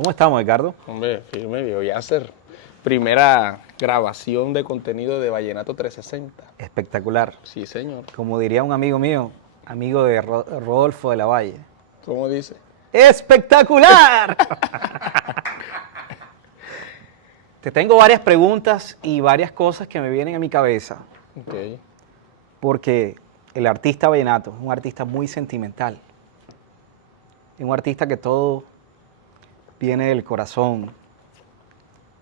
¿Cómo estamos, Ricardo? Hombre, firme, viejo Yasser. Primera grabación de contenido de Vallenato 360. Espectacular. Sí, señor. Como diría un amigo mío, amigo de Rodolfo de la Valle. ¿Cómo dice? ¡Espectacular! Te tengo varias preguntas y varias cosas que me vienen a mi cabeza. Ok. Porque el artista vallenato es un artista muy sentimental. Es un artista que todo viene del corazón,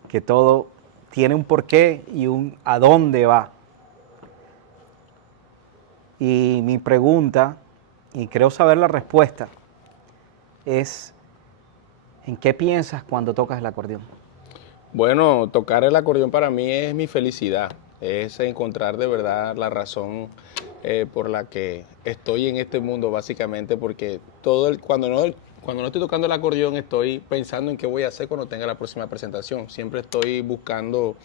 que todo tiene un porqué y un a dónde va. Y mi pregunta, y creo saber la respuesta, es ¿en qué piensas cuando tocas el acordeón? Bueno, tocar el acordeón para mí es mi felicidad. Es encontrar de verdad la razón por la que estoy en este mundo, básicamente, porque cuando no estoy tocando el acordeón estoy pensando en qué voy a hacer cuando tenga la próxima presentación. Siempre estoy buscando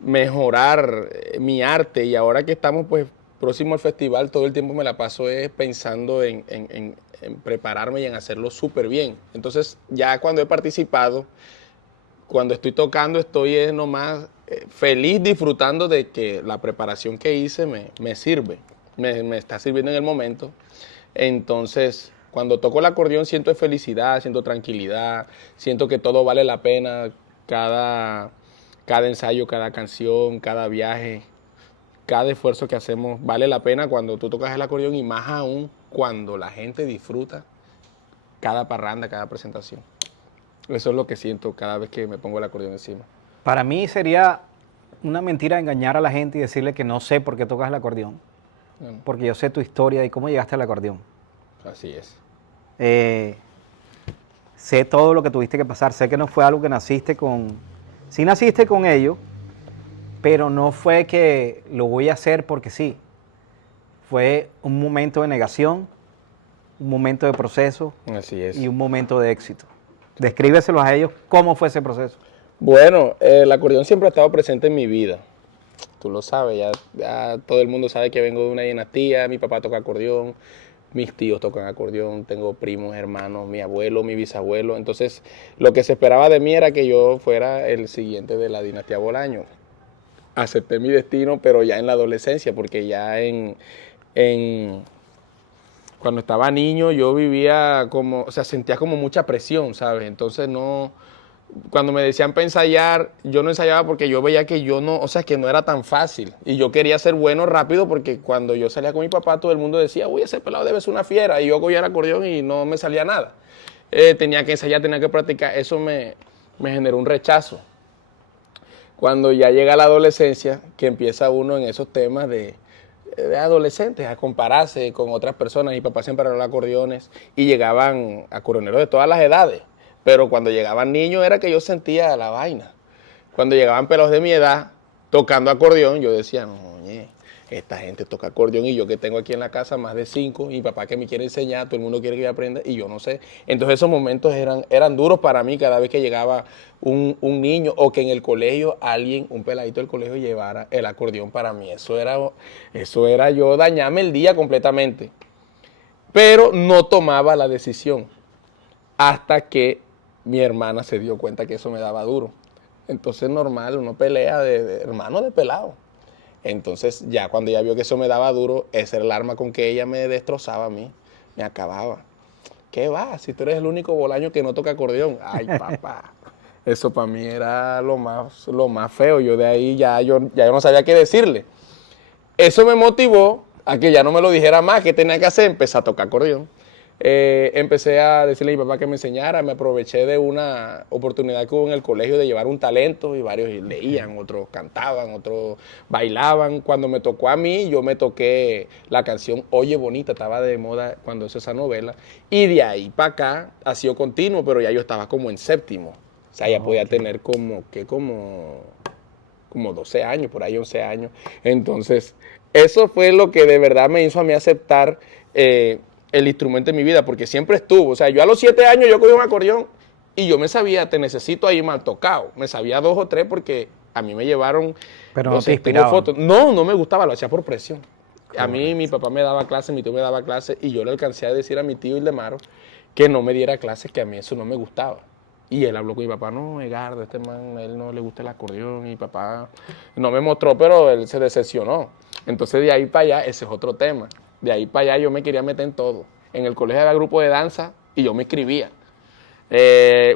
mejorar mi arte, y ahora que estamos pues próximo al festival, todo el tiempo me la paso pensando en prepararme y en hacerlo súper bien. Entonces ya cuando he participado, cuando estoy tocando, estoy nomás feliz, disfrutando de que la preparación que hice me sirve, me está sirviendo en el momento. Entonces, cuando toco el acordeón siento felicidad, siento tranquilidad, siento que todo vale la pena, cada ensayo, cada canción, cada viaje, cada esfuerzo que hacemos vale la pena cuando tú tocas el acordeón, y más aún cuando la gente disfruta cada parranda, cada presentación. Eso es lo que siento cada vez que me pongo el acordeón encima. Para mí sería una mentira engañar a la gente y decirle que no sé por qué tocas el acordeón, porque yo sé tu historia y cómo llegaste al acordeón. Así es. Sé todo lo que tuviste que pasar, sé que no fue algo que naciste con... Sí naciste con ello, pero no fue que lo voy a hacer porque sí. Fue un momento de negación, un momento de proceso Así es. y un momento de éxito. Descríbeselos a ellos cómo fue ese proceso. Bueno, el acordeón siempre ha estado presente en mi vida. Tú lo sabes, ya todo el mundo sabe que vengo de una dinastía, mi papá toca acordeón, mis tíos tocan acordeón, tengo primos, hermanos, mi abuelo, mi bisabuelo. Entonces, lo que se esperaba de mí era que yo fuera el siguiente de la dinastía Bolaño. Acepté mi destino, pero ya en la adolescencia, porque ya cuando estaba niño yo vivía como, o sea, sentía como mucha presión, ¿sabes? Entonces no, cuando me decían para ensayar, yo no ensayaba porque yo veía que yo no, o sea, que no era tan fácil. Y yo quería ser bueno rápido, porque cuando yo salía con mi papá, todo el mundo decía, uy, ese pelado debe ser una fiera. Y yo cogía el acordeón y no me salía nada. Tenía que ensayar, tenía que practicar. Eso me generó un rechazo. Cuando ya llega la adolescencia, que empieza uno en esos temas de adolescentes a compararse con otras personas. Mi papá siempre hablaba acordeones y llegaban acordeoneros de todas las edades. Pero cuando llegaban niños era que yo sentía la vaina. Cuando llegaban pelos de mi edad tocando acordeón, yo decía, no, oye, esta gente toca acordeón y yo que tengo aquí en la casa más de 5, y mi papá que me quiere enseñar, todo el mundo quiere que yo aprenda y yo no sé. Entonces esos momentos eran duros para mí cada vez que llegaba un niño, o que en el colegio alguien, un peladito del colegio, llevara el acordeón. Para mí eso era yo dañarme el día completamente. Pero no tomaba la decisión hasta que mi hermana se dio cuenta que eso me daba duro. Entonces, normal, uno pelea de hermano de pelado. Entonces, ya cuando ella vio que eso me daba duro, esa era el arma con que ella me destrozaba a mí, me acababa. ¿Qué va? Si tú eres el único bolaño que no toca acordeón. Ay, papá. Eso para mí era lo más feo. Yo de ahí yo no sabía qué decirle. Eso me motivó a que ya no me lo dijera más. ¿Qué tenía que hacer? Empecé a tocar acordeón. Empecé a decirle a mi papá que me enseñara. Me aproveché de una oportunidad que hubo en el colegio de llevar un talento, y varios leían, otros cantaban, otros bailaban. Cuando me tocó a mí, yo me toqué la canción Oye Bonita, estaba de moda cuando hice esa novela, y de ahí para acá ha sido continuo, pero ya yo estaba como en séptimo. O sea, ya podía tener como 12 años, por ahí 11 años. Entonces, eso fue lo que de verdad me hizo a mí aceptar el instrumento en mi vida, porque siempre estuvo. O sea, yo a los 7 años yo cogí un acordeón y yo me sabía, te necesito ahí mal tocado. Me sabía 2 o 3 porque a mí me llevaron. Pero no te inspiraban. Fotos. No me gustaba, lo hacía por presión. A mí Correcto. mi papá me daba clase, mi tío me daba clase, y yo le alcancé a decir a mi tío Ildemaro que no me diera clases, que a mí eso no me gustaba. Y él habló con mi papá, no, Edgardo, este man, a él no le gusta el acordeón, y mi papá no me mostró, pero él se decepcionó. Entonces de ahí para allá, ese es otro tema. De ahí para allá yo me quería meter en todo. En el colegio había grupo de danza y yo me inscribía.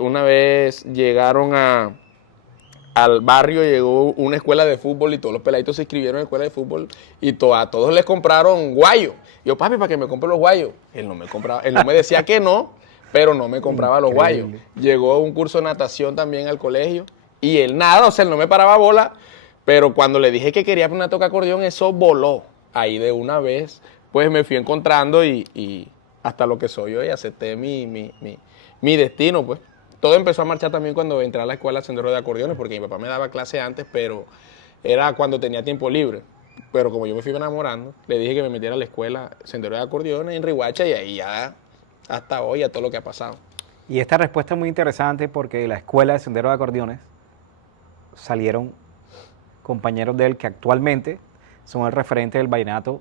Una vez al barrio, llegó una escuela de fútbol y todos los peladitos se inscribieron en la escuela de fútbol y a todos les compraron guayos. Yo, papi, para que me compre los guayos. Él no me compraba, él no me decía que no, pero no me compraba los guayos. Llegó un curso de natación también al colegio y él nada, o sea, él no me paraba bola, pero cuando le dije que quería aprender a tocar acordeón, eso voló. Ahí de una vez, pues me fui encontrando y hasta lo que soy hoy, acepté mi destino, pues. Todo empezó a marchar también cuando entré a la escuela Sendero de Acordeones, porque mi papá me daba clase antes, pero era cuando tenía tiempo libre. Pero como yo me fui enamorando, le dije que me metiera a la escuela Sendero de Acordeones en Riohacha y ahí ya, hasta hoy, a todo lo que ha pasado. Y esta respuesta es muy interesante porque de la escuela de Sendero de Acordeones salieron compañeros de él que actualmente son el referente del vallenato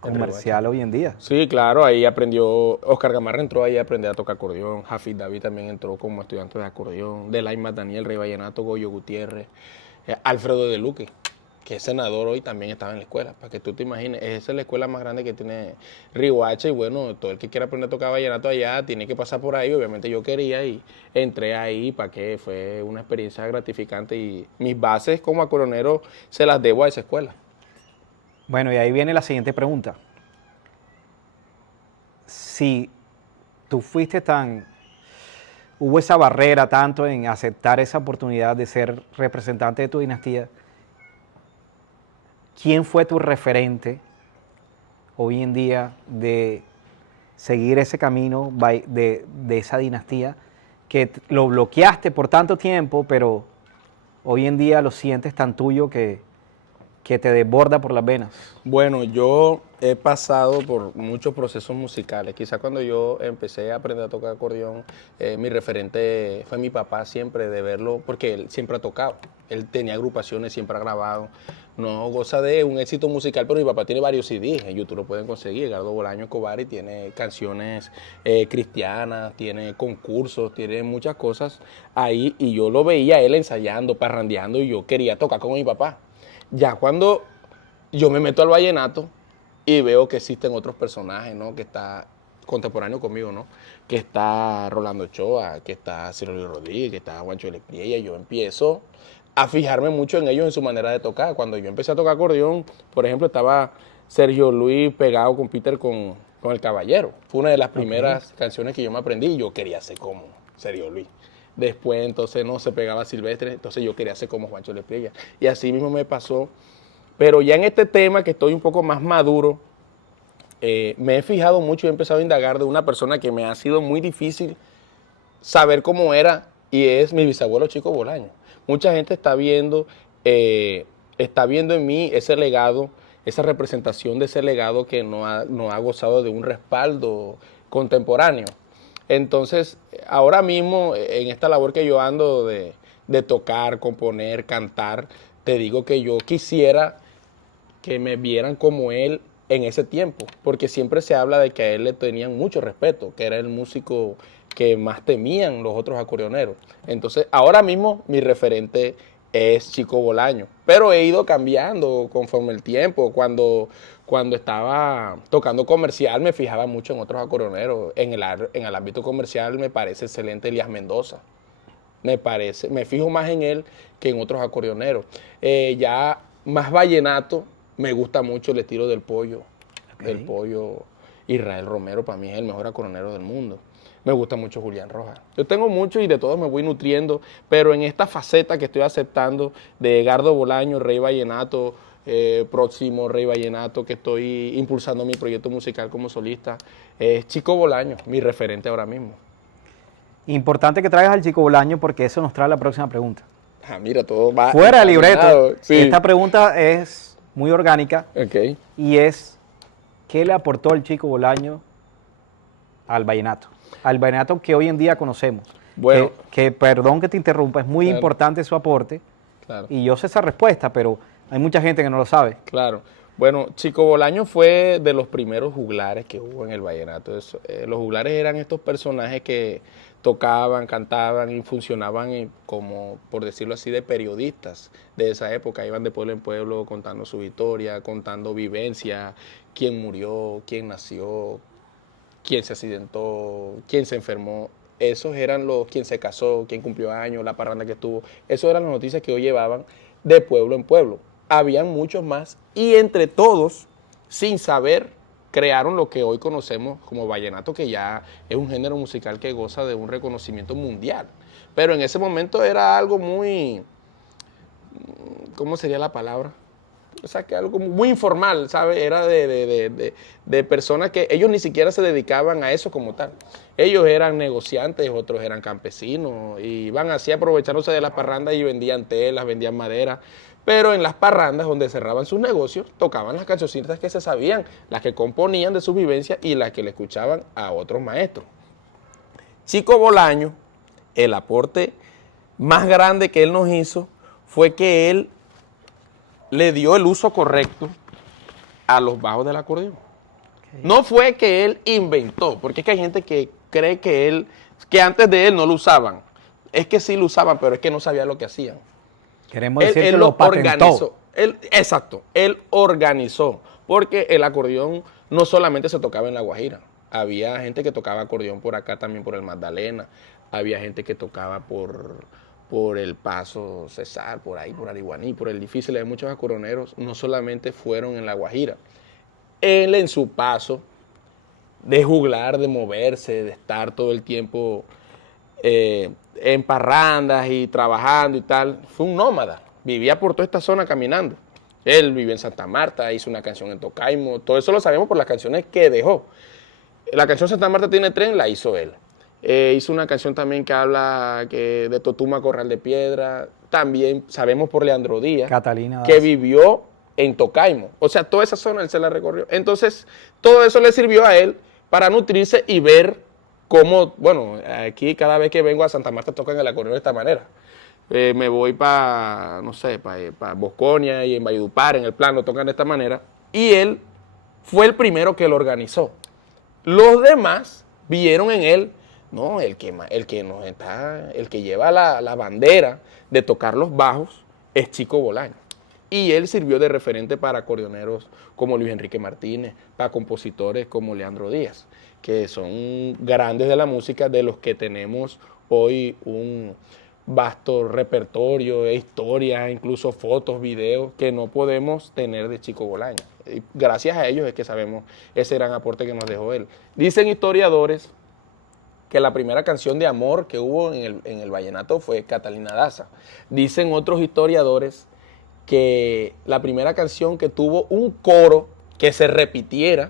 comercial hoy en día. Sí, claro, ahí aprendió, Oscar Gamarra entró ahí a aprender a tocar acordeón, Jafid David también entró como estudiante de acordeón, Delaima Daniel, Rey Vallenato, Goyo Gutiérrez, Alfredo de Luque, que es senador hoy, también estaba en la escuela, para que tú te imagines, esa es la escuela más grande que tiene Riohacha y bueno, todo el que quiera aprender a tocar vallenato allá tiene que pasar por ahí, obviamente yo quería y entré ahí, para que fue una experiencia gratificante y mis bases como acordeonero se las debo a esa escuela. Bueno, y ahí viene la siguiente pregunta. Si tú hubo esa barrera tanto en aceptar esa oportunidad de ser representante de tu dinastía, ¿quién fue tu referente hoy en día de seguir ese camino de esa dinastía que lo bloqueaste por tanto tiempo, pero hoy en día lo sientes tan tuyo que te desborda por las venas? Bueno, yo he pasado por muchos procesos musicales. Quizás cuando yo empecé a aprender a tocar acordeón, mi referente fue mi papá siempre, de verlo, porque él siempre ha tocado. Él tenía agrupaciones, siempre ha grabado. No goza de un éxito musical, pero mi papá tiene varios CDs. En YouTube lo pueden conseguir. Edgardo Bolaño Escobar, y tiene canciones cristianas, tiene concursos, tiene muchas cosas ahí. Y yo lo veía a él ensayando, parrandeando, y yo quería tocar como mi papá. Ya cuando yo me meto al vallenato y veo que existen otros personajes, ¿no? Que está contemporáneo conmigo, ¿no? Que está Rolando Ochoa, que está Ciro Luis Rodríguez, que está Juancho Lespriella, y yo empiezo a fijarme mucho en ellos, en su manera de tocar. Cuando yo empecé a tocar acordeón, por ejemplo, estaba Sergio Luis pegado con Peter con El Caballero. Fue una de las primeras canciones que yo me aprendí y yo quería ser como Sergio Luis. Después, entonces, no se pegaba Silvestre, entonces yo quería ser como Juancho Lespriella. Y así mismo me pasó. Pero ya en este tema, que estoy un poco más maduro, me he fijado mucho y he empezado a indagar de una persona que me ha sido muy difícil saber cómo era, y es mi bisabuelo Chico Bolaño. Mucha gente está viendo en mí ese legado, esa representación de ese legado que no ha gozado de un respaldo contemporáneo. Entonces, ahora mismo, en esta labor que yo ando de tocar, componer, cantar, te digo que yo quisiera que me vieran como él en ese tiempo, porque siempre se habla de que a él le tenían mucho respeto, que era el músico que más temían los otros acordeoneros. Entonces, ahora mismo mi referente es Chico Bolaño, pero he ido cambiando conforme el tiempo. Cuando estaba tocando comercial me fijaba mucho en otros acordeoneros. En el ámbito comercial me parece excelente Elías Mendoza. Me fijo más en él que en otros acordeoneros. Ya más vallenato, me gusta mucho el estilo del Pollo. Del Pollo. Israel Romero para mí es el mejor acordeonero del mundo. Me gusta mucho Julián Rojas. Yo tengo mucho y de todos me voy nutriendo, pero en esta faceta que estoy aceptando de Edgardo Bolaño, Rey Vallenato, próximo Rey Vallenato, que estoy impulsando mi proyecto musical como solista, es Chico Bolaño, mi referente ahora mismo. Importante que traigas al Chico Bolaño porque eso nos trae la próxima pregunta. Mira, todo va fuera del libreto. Sí. Esta pregunta es muy orgánica y es, ¿qué le aportó el Chico Bolaño al vallenato? Al vallenato que hoy en día conocemos. Bueno, que perdón que te interrumpa, es muy importante su aporte. Claro. Y yo sé esa respuesta, pero hay mucha gente que no lo sabe. Claro. Bueno, Chico Bolaño fue de los primeros juglares que hubo en el vallenato. Los juglares eran estos personajes que tocaban, cantaban y funcionaban como, por decirlo así, de periodistas de esa época. Iban de pueblo en pueblo contando su historia, contando vivencia, quién murió, quién nació, quién se accidentó, quién se enfermó. Esos eran quién se casó, quién cumplió años, la parranda que estuvo. Esas eran las noticias que hoy llevaban de pueblo en pueblo. Habían muchos más y entre todos, sin saber, crearon lo que hoy conocemos como vallenato, que ya es un género musical que goza de un reconocimiento mundial. Pero en ese momento era algo muy, ¿cómo sería la palabra? O sea, que algo muy informal, ¿sabes? Era de personas que ellos ni siquiera se dedicaban a eso como tal. Ellos eran negociantes, otros eran campesinos, y iban así aprovechándose de las parrandas y vendían telas, vendían madera. Pero en las parrandas donde cerraban sus negocios, tocaban las cancioncitas que se sabían, las que componían de sus vivencias y las que le escuchaban a otros maestros. Chico Bolaño, el aporte más grande que él nos hizo fue que él le dio el uso correcto a los bajos del acordeón. Okay. No fue que él inventó, porque es que hay gente que cree que antes de él no lo usaban. Es que sí lo usaban, pero es que no sabía lo que hacían. Queremos decir que lo patentó. Organizó. Exacto, él organizó, porque el acordeón no solamente se tocaba en La Guajira, había gente que tocaba acordeón por acá también, por el Magdalena, había gente que tocaba por el Paso Cesar, por ahí, por Ariguaní, por el Difícil. Hay muchos acordeoneros, no solamente fueron en La Guajira. Él en su paso de juglar, de moverse, de estar todo el tiempo en parrandas y trabajando y tal, fue un nómada, vivía por toda esta zona caminando. Él vivió en Santa Marta, hizo una canción en Tocaimo, todo eso lo sabemos por las canciones que dejó. La canción Santa Marta tiene tren, la hizo él. Hizo una canción también que habla de Totuma, Corral de Piedra, también sabemos por Leandro Díaz, Catalina que vivió en Tocaimo, o sea, toda esa zona él se la recorrió. Entonces, todo eso le sirvió a él para nutrirse y ver cómo, bueno, aquí cada vez que vengo a Santa Marta tocan el acordeón de esta manera. Me voy para, no sé, para Bosconia y en Valledupar, en el plano, tocan de esta manera. Y él fue el primero que lo organizó. Los demás vieron en él, no, el que lleva la bandera de tocar los bajos es Chico Bolaño. Y él sirvió de referente para acordeoneros como Luis Enrique Martínez, para compositores como Leandro Díaz, que son grandes de la música, de los que tenemos hoy un vasto repertorio de historias, incluso fotos, videos, que no podemos tener de Chico Bolaño. Y gracias a ellos es que sabemos ese gran aporte que nos dejó él. Dicen historiadores que la primera canción de amor que hubo en el vallenato fue Catalina Daza. Dicen otros historiadores que la primera canción que tuvo un coro que se repitiera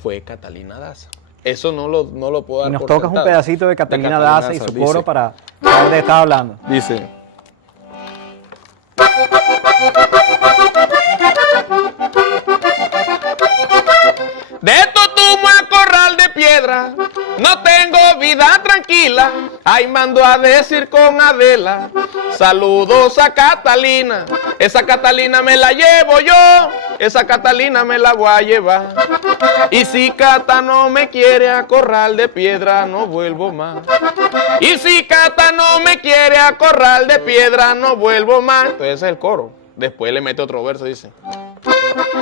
fue Catalina Daza. Eso no lo puedo dar. Y nos por tocas sentado. un pedacito de Catalina Daza y su coro para saber de qué estás hablando. Dice: de Totumo a Corral de Piedra, no tengo vida tranquila. Ahí mando a decir con Adela, saludos a Catalina. Esa Catalina me la llevo yo, esa Catalina me la voy a llevar. Y si Cata no me quiere a Corral de Piedra, no vuelvo más. Y si Cata no me quiere a Corral de Piedra, no vuelvo más. Entonces ese es el coro. Después le mete otro verso, dice: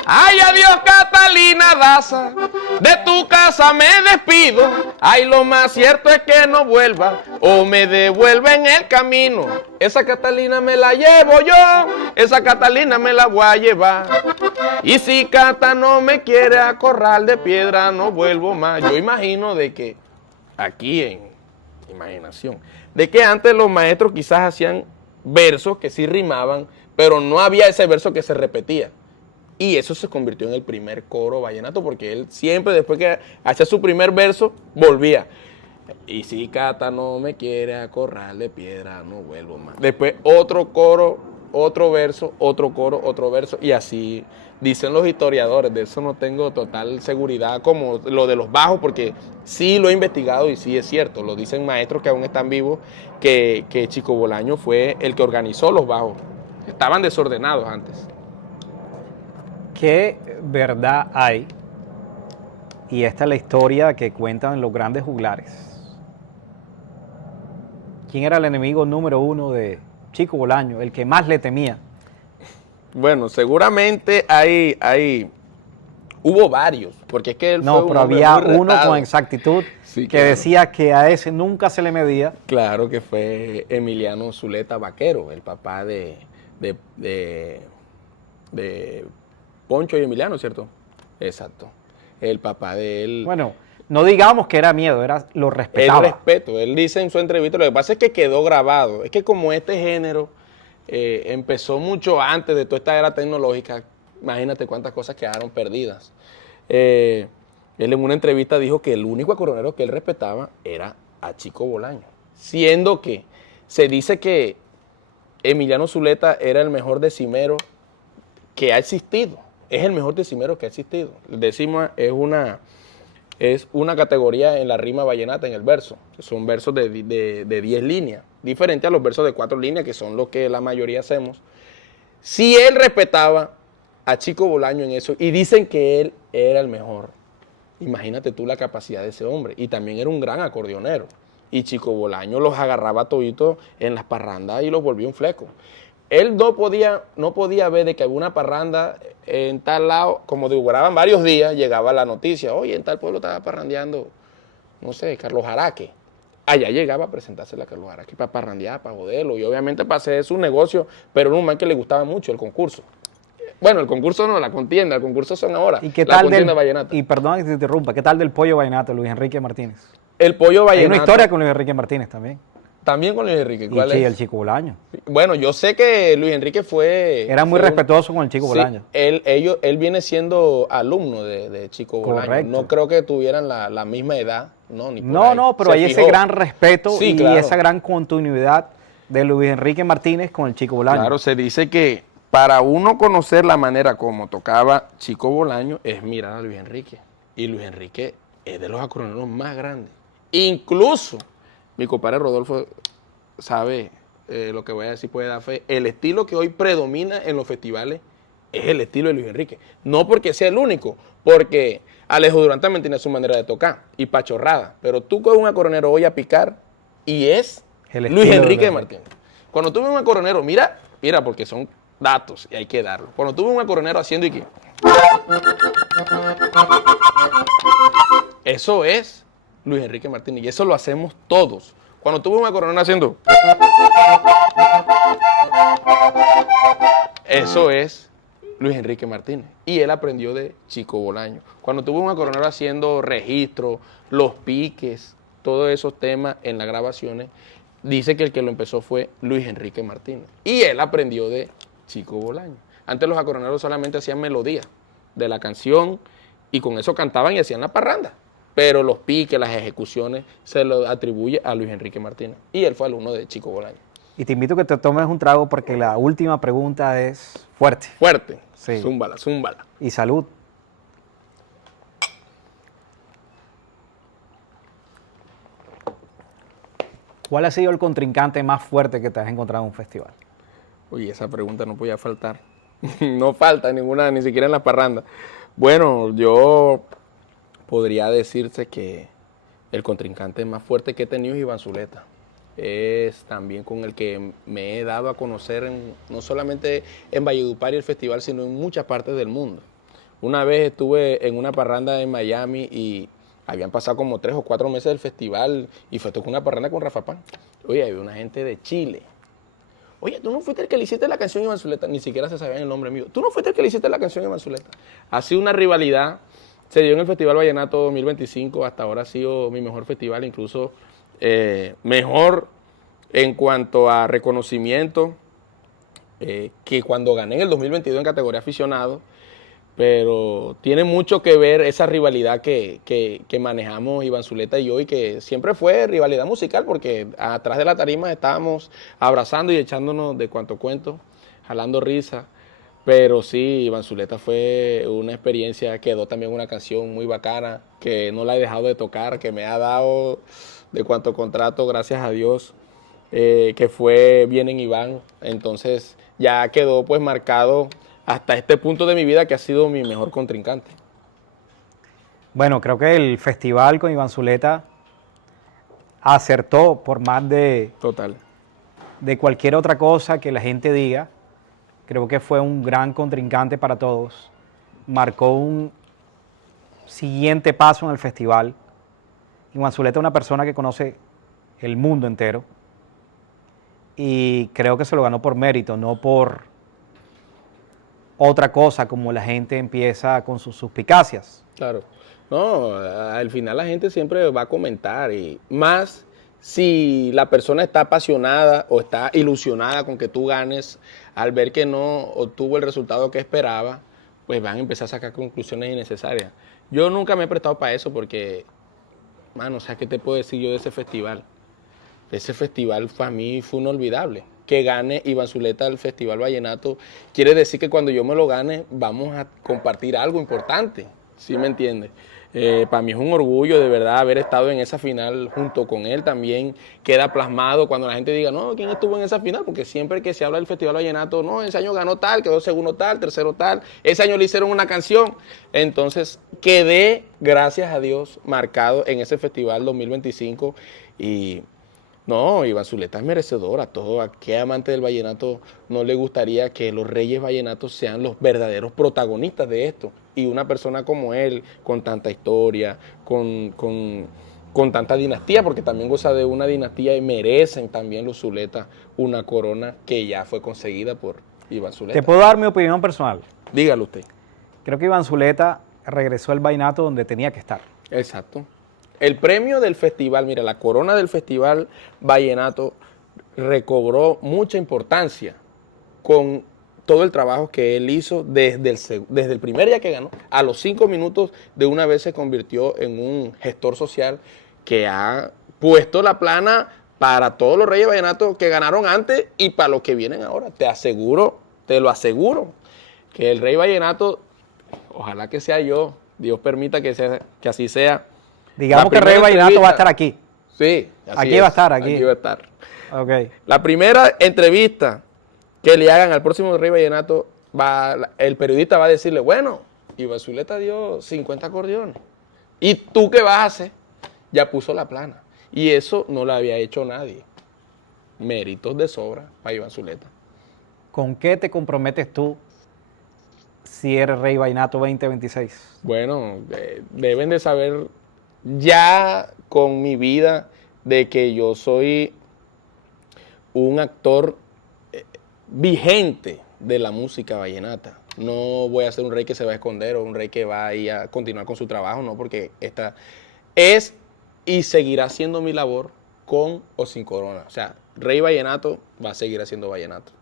ay, adiós Catalina Daza, de tu casa me despido. Ay, lo más cierto es que no vuelva o me devuelven el camino. Esa Catalina me la llevo yo, esa Catalina me la voy a llevar. Y si Cata no me quiere a Corral de Piedra, no vuelvo más. Yo imagino de que, aquí en imaginación, de que antes los maestros quizás hacían versos que sí rimaban, pero no había ese verso que se repetía. Y eso se convirtió en el primer coro vallenato, porque él siempre, después que hacía su primer verso, volvía. Y si Cata no me quiere a Corral de Piedra, no vuelvo más. Después otro coro, otro verso, otro coro, otro verso. Y así dicen los historiadores. De eso no tengo total seguridad como lo de los bajos, porque sí lo he investigado y sí es cierto. Lo dicen maestros que aún están vivos, que Chico Bolaño fue el que organizó los bajos. Estaban desordenados antes. ¿Qué verdad hay? Y esta es la historia que cuentan los grandes juglares. ¿Quién era el enemigo número uno de Chico Bolaño? El que más le temía. Bueno, seguramente hubo varios, porque es que él fue No, un pero hombre había muy uno retado. con exactitud Sí, que claro. decía que a ese nunca se le medía. Claro que fue Emiliano Zuleta Vaquero, el papá de Poncho y Emiliano, ¿cierto? Exacto. El papá de él. Bueno, no digamos que era miedo, lo El respetaba. respeto. Él dice en su entrevista, lo que pasa es que quedó grabado. Es que como este género empezó mucho antes de toda esta era tecnológica, imagínate cuántas cosas quedaron perdidas. Él en una entrevista dijo que el único acordeonero que él respetaba era a Chico Bolaño. Siendo que se dice que Emiliano Zuleta era el mejor decimero que ha existido. Es el mejor decimero que ha existido. El décima es una categoría en la rima vallenata, en el verso. Son versos de 10 líneas, diferente a los versos de 4 líneas, que son los que la mayoría hacemos. Si él respetaba a Chico Bolaño en eso, y dicen que él era el mejor, imagínate tú la capacidad de ese hombre. Y también era un gran acordeonero. Y Chico Bolaño los agarraba toditos en las parrandas y los volvía un fleco. Él no podía ver de que había una parranda en tal lado, como duraban varios días, llegaba la noticia, oye, en tal pueblo estaba parrandeando, no sé, Carlos Araque. Allá llegaba a presentársela a Carlos Araque para parrandear, para joderlo, y obviamente para hacer su negocio, pero era un man que le gustaba mucho el concurso. Bueno, el concurso no, la contienda, el concurso son ahora, ¿Y qué la tal contienda vallenata. y perdón que te interrumpa, ¿qué tal del pollo vallenato, Luis Enrique Martínez? El pollo Hay vallenato. una historia con Luis Enrique Martínez también. También con Luis Enrique, Y ¿cuál el es? Chico Bolaño. Bueno, yo sé que Luis Enrique Era muy respetuoso con el Chico Sí, Bolaño. él viene siendo alumno de Chico Bolaño. Correcto. No creo que tuvieran la misma edad, no, ni por No, ahí. no, pero Se hay ese fijó. gran respeto Sí, y claro. esa gran continuidad de Luis Enrique Martínez con el Chico Bolaño. Claro, se dice que para uno conocer la manera como tocaba Chico Bolaño es mirar a Luis Enrique. Y Luis Enrique es de los acordeoneros más grandes. Incluso, mi compadre Rodolfo sabe lo que voy a decir, puede dar fe. El estilo que hoy predomina en los festivales es el estilo de Luis Enrique. No porque sea el único, porque Alejo Durán también tiene su manera de tocar y pachorrada. Pero tú con un acordeonero hoy a picar y es El Luis estilo de Enrique Luis Martínez. Cuando tú ves un acordeonero, mira, porque son datos y hay que darlo. Cuando tú ves un acordeonero haciendo y que eso es Luis Enrique Martínez y eso lo hacemos todos. Cuando tú ves un acordeonero haciendo eso es Luis Enrique Martínez y él aprendió de Chico Bolaño. Cuando tú ves un acordeonero haciendo registro, los piques, todos esos temas en las grabaciones, dice que el que lo empezó fue Luis Enrique Martínez y él aprendió de Chico Bolaño. Antes los acordeoneros solamente hacían melodía de la canción y con eso cantaban y hacían la parranda. Pero los piques, las ejecuciones, se lo atribuye a Luis Enrique Martínez. Y él fue alumno de Chico Bolaño. Y te invito a que te tomes un trago porque la última pregunta es fuerte. Fuerte. Sí. Zúmbala, zúmbala. Y salud. ¿Cuál ha sido el contrincante más fuerte que te has encontrado en un festival? Oye, esa pregunta no podía faltar. No falta ninguna, ni siquiera en las parrandas. Bueno, yo podría decirse que el contrincante más fuerte que he tenido es Iván Zuleta. Es también con el que me he dado a conocer no solamente en Valledupar y el festival, sino en muchas partes del mundo. Una vez estuve en una parranda en Miami y habían pasado como 3 o 4 meses del festival y fue tocar una parranda con Rafa Pan. Oye, había una gente de Chile. Oye, tú no fuiste el que le hiciste la canción a Iván Zuleta, ni siquiera se sabía el nombre mío. Tú no fuiste el que le hiciste la canción a Iván Zuleta. Ha sido una rivalidad, se dio en el Festival Vallenato 2025, hasta ahora ha sido mi mejor festival, incluso mejor en cuanto a reconocimiento que cuando gané en el 2022 en categoría aficionado, pero tiene mucho que ver esa rivalidad que manejamos Iván Zuleta y yo, y que siempre fue rivalidad musical, porque atrás de la tarima estábamos abrazando y echándonos de cuanto cuento, jalando risa. Pero sí, Iván Zuleta fue una experiencia, quedó también una canción muy bacana, que no la he dejado de tocar, que me ha dado de cuanto contrato, gracias a Dios, que fue Vienen Iván. Entonces ya quedó pues marcado hasta este punto de mi vida que ha sido mi mejor contrincante. Bueno, creo que el festival con Iván Zuleta acertó por más Total. de cualquier otra cosa que la gente diga. Creo que fue un gran contrincante para todos. Marcó un siguiente paso en el festival. Iván Zuleta es una persona que conoce el mundo entero. Y creo que se lo ganó por mérito, no por otra cosa como la gente empieza con sus suspicacias. Claro. No, al final la gente siempre va a comentar y más si la persona está apasionada o está ilusionada con que tú ganes, al ver que no obtuvo el resultado que esperaba, pues van a empezar a sacar conclusiones innecesarias. Yo nunca me he prestado para eso porque, mano, o sea, ¿qué te puedo decir yo de ese festival? Ese festival para mí fue inolvidable. Que gane Iván Zuleta el Festival Vallenato quiere decir que cuando yo me lo gane vamos a compartir algo importante, ¿sí me entiendes? Para mí es un orgullo de verdad haber estado en esa final junto con él. También queda plasmado cuando la gente diga, no, ¿quién estuvo en esa final? Porque siempre que se habla del Festival Vallenato, no, ese año ganó tal, quedó segundo tal, tercero tal, ese año le hicieron una canción. Entonces quedé, gracias a Dios, marcado en ese Festival 2025 y... No, Iván Zuleta es merecedor. A todo aquel amante del vallenato no le gustaría que los reyes vallenatos sean los verdaderos protagonistas de esto. Y una persona como él, con tanta historia, con tanta dinastía, porque también goza de una dinastía y merecen también los Zuleta una corona que ya fue conseguida por Iván Zuleta. Te puedo dar mi opinión personal. Dígalo usted. Creo que Iván Zuleta regresó al vallenato donde tenía que estar. Exacto. El premio del festival, mira, la corona del Festival Vallenato recobró mucha importancia con todo el trabajo que él hizo desde el primer día que ganó. A los 5 minutos de una vez se convirtió en un gestor social que ha puesto la plana para todos los reyes vallenatos que ganaron antes y para los que vienen ahora. Te aseguro, te lo aseguro, que el rey vallenato, ojalá que sea yo, Dios permita que así sea. Digamos que el Rey Vallenato va a estar aquí. Sí, aquí va a estar, aquí. Aquí va a estar. Okay. La primera entrevista que le hagan al próximo Rey Vallenato, el periodista va a decirle, bueno, Iván Zuleta dio 50 acordeones. ¿Y tú qué vas a hacer? Ya puso la plana. Y eso no lo había hecho nadie. Méritos de sobra para Iván Zuleta. ¿Con qué te comprometes tú si eres Rey Vallenato 2026? Bueno, deben de saber ya con mi vida de que yo soy un actor vigente de la música vallenata. No voy a ser un rey que se va a esconder o un rey que va a ir a continuar con su trabajo, no, porque esta es y seguirá siendo mi labor con o sin corona. O sea, Rey Vallenato va a seguir haciendo vallenato.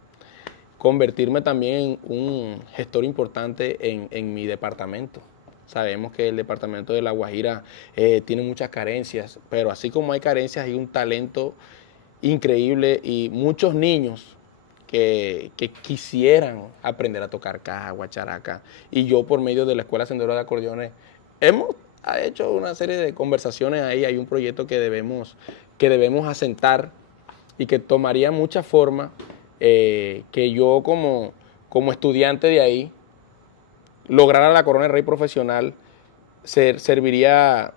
Convertirme también en un gestor importante en mi departamento. Sabemos que el departamento de La Guajira tiene muchas carencias, pero así como hay carencias, hay un talento increíble y muchos niños que quisieran aprender a tocar caja, guacharaca. Y yo, por medio de la Escuela Sendero de Acordeones, hemos hecho una serie de conversaciones ahí. Hay un proyecto que debemos asentar y que tomaría mucha forma, que yo como estudiante de ahí, lograr la corona de rey profesional serviría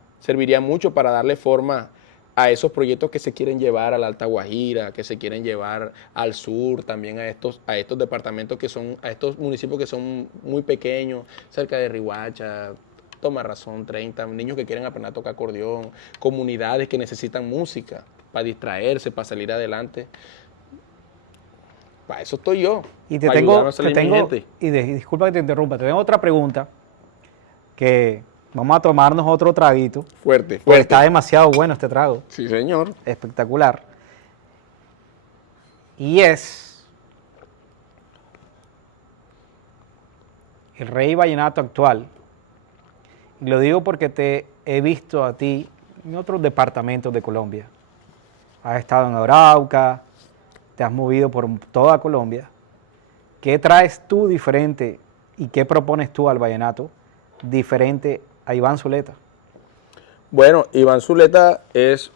mucho para darle forma a esos proyectos que se quieren llevar a la Alta Guajira, que se quieren llevar al sur, también a estos departamentos a estos municipios que son muy pequeños, cerca de Riohacha, Toma Razón, 30, niños que quieren aprender a tocar acordeón, comunidades que necesitan música para distraerse, para salir adelante. Para eso estoy yo. Y disculpa que te interrumpa, te tengo otra pregunta que vamos a tomarnos otro traguito. Fuerte. Porque está demasiado bueno este trago. Sí, señor. Espectacular. Y es el Rey Vallenato actual. Y lo digo porque te he visto a ti en otros departamentos de Colombia. Has estado en Arauca, te has movido por toda Colombia. ¿Qué traes tú diferente y qué propones tú al vallenato diferente a Iván Zuleta? Bueno, Iván Zuleta es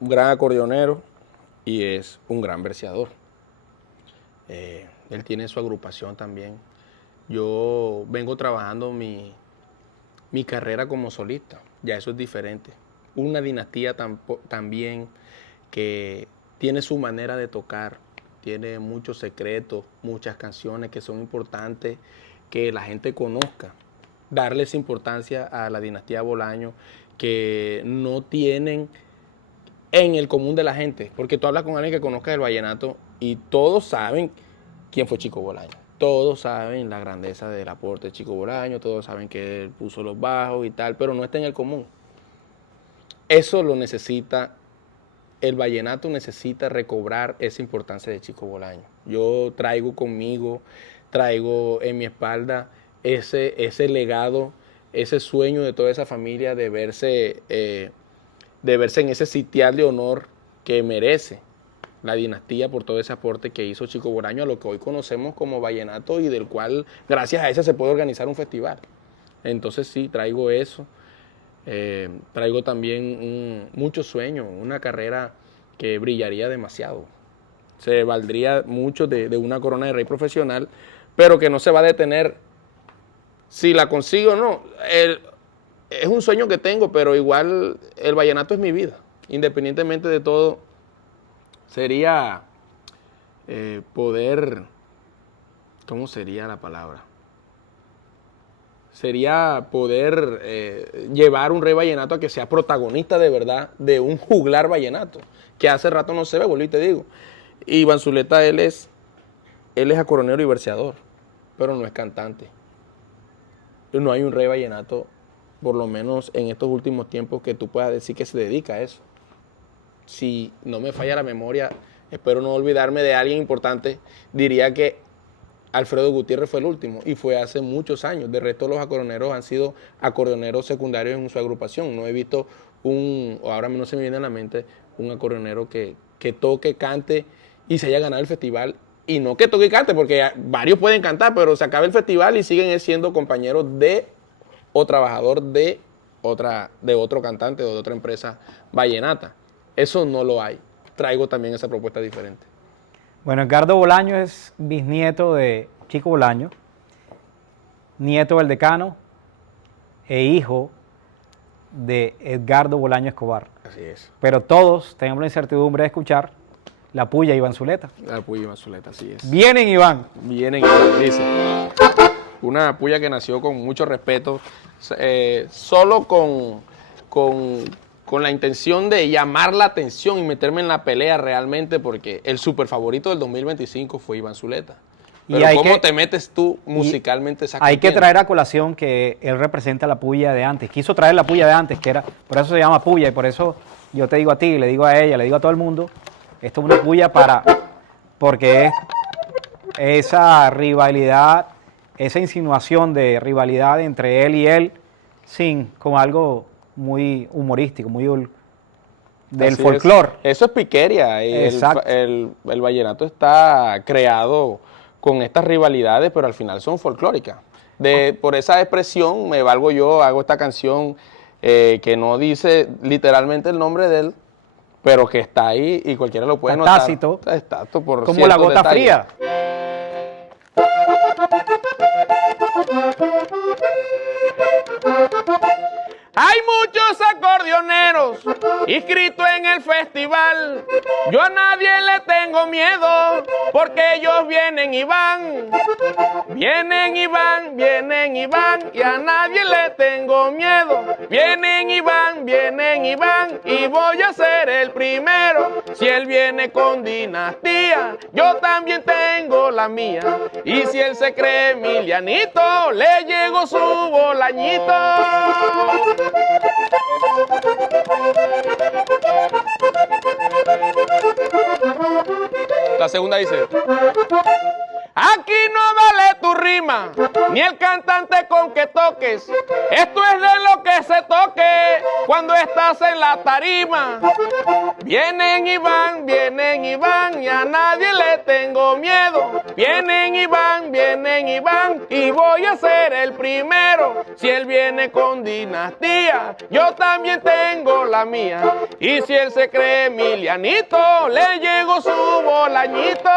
un gran acordeonero y es un gran verseador. Él tiene su agrupación también Yo vengo trabajando mi carrera como solista, ya eso es diferente. Una dinastía también que tiene su manera de tocar, tiene muchos secretos, muchas canciones que son importantes que la gente conozca. Darles importancia a la dinastía Bolaño que no tienen en el común de la gente, porque tú hablas con alguien que conozca el vallenato y todos saben quién fue Chico Bolaño. Todos saben la grandeza del aporte de Chico Bolaño, todos saben que él puso los bajos y tal, pero no está en el común. Eso lo necesita, el vallenato necesita recobrar esa importancia de Chico Bolaño. Yo traigo conmigo, traigo en mi espalda ese legado, ese sueño de toda esa familia de verse en ese sitial de honor que merece la dinastía por todo ese aporte que hizo Chico Bolaño a lo que hoy conocemos como vallenato y del cual gracias a ese se puede organizar un festival. Entonces sí, traigo eso. Traigo también muchos sueños, una carrera que brillaría demasiado. Se valdría mucho de una corona de rey profesional, pero que no se va a detener si la consigo o no. Es un sueño que tengo, pero igual el vallenato es mi vida. Independientemente de todo, sería poder, ¿cómo sería la palabra? Sería poder llevar un rey vallenato a que sea protagonista de verdad de un juglar vallenato, que hace rato no se ve, vuelvo y te digo. Iván Zuleta, él es acordeonero y verseador, pero no es cantante. No hay un rey vallenato, por lo menos en estos últimos tiempos, que tú puedas decir que se dedica a eso. Si no me falla la memoria, espero no olvidarme de alguien importante, diría que Alfredo Gutiérrez fue el último y fue hace muchos años. De resto, los acordeoneros han sido acordeoneros secundarios en su agrupación. No he visto o ahora no se me viene a la mente, un acordeonero que toque, cante y se haya ganado el festival. Y no que toque y cante, porque varios pueden cantar, pero se acaba el festival y siguen siendo compañeros de o trabajador de otro cantante o de otra empresa vallenata. Eso no lo hay. Traigo también esa propuesta diferente. Bueno, Edgardo Bolaño es bisnieto de Chico Bolaño, nieto del decano e hijo de Edgardo Bolaño Escobar. Así es. Pero todos tenemos la incertidumbre de escuchar la puya Iván Zuleta. La puya Iván Zuleta, así es. Vienen, Iván. Vienen, dice. Una puya que nació con mucho respeto, solo con la intención de llamar la atención y meterme en la pelea realmente, porque el super favorito del 2025 fue Iván Zuleta. Pero ¿cómo te metes tú musicalmente esa Hay que traer a colación que él representa la puya de antes. Quiso traer la puya de antes, que era, por eso se llama puya, y por eso yo te digo a ti, le digo a ella, le digo a todo el mundo, esto es una puya porque es esa rivalidad, esa insinuación de rivalidad entre él y él, como algo muy humorístico, muy del folclore. Eso es piquería. El vallenato está creado con estas rivalidades, pero al final son folclóricas. Por esa expresión me valgo yo, hago esta canción que no dice literalmente el nombre de él, pero que está ahí y cualquiera lo puede notar. Tácito. Exacto, por como la gota fría. Hay muchos acordeoneros inscritos en el festival. Yo a nadie le tengo miedo, porque ellos vienen y van. Vienen y van, vienen y van, y a nadie le tengo miedo. Vienen y van, y voy a ser el primero. Si él viene con dinastía, yo también tengo la mía. Y si él se cree Emilianito, le llegó su Bolañito. La segunda dice: aquí no vale tu rima, ni el cantante con que toques. Esto es de lo que se toque cuando estás en la tarima. Vienen y van, y a nadie le tengo miedo. Vienen y van, y voy a ser el primero. Si él viene con dinastía, yo también tengo la mía. Y si él se cree Emilianito, le llegó su Bolañito.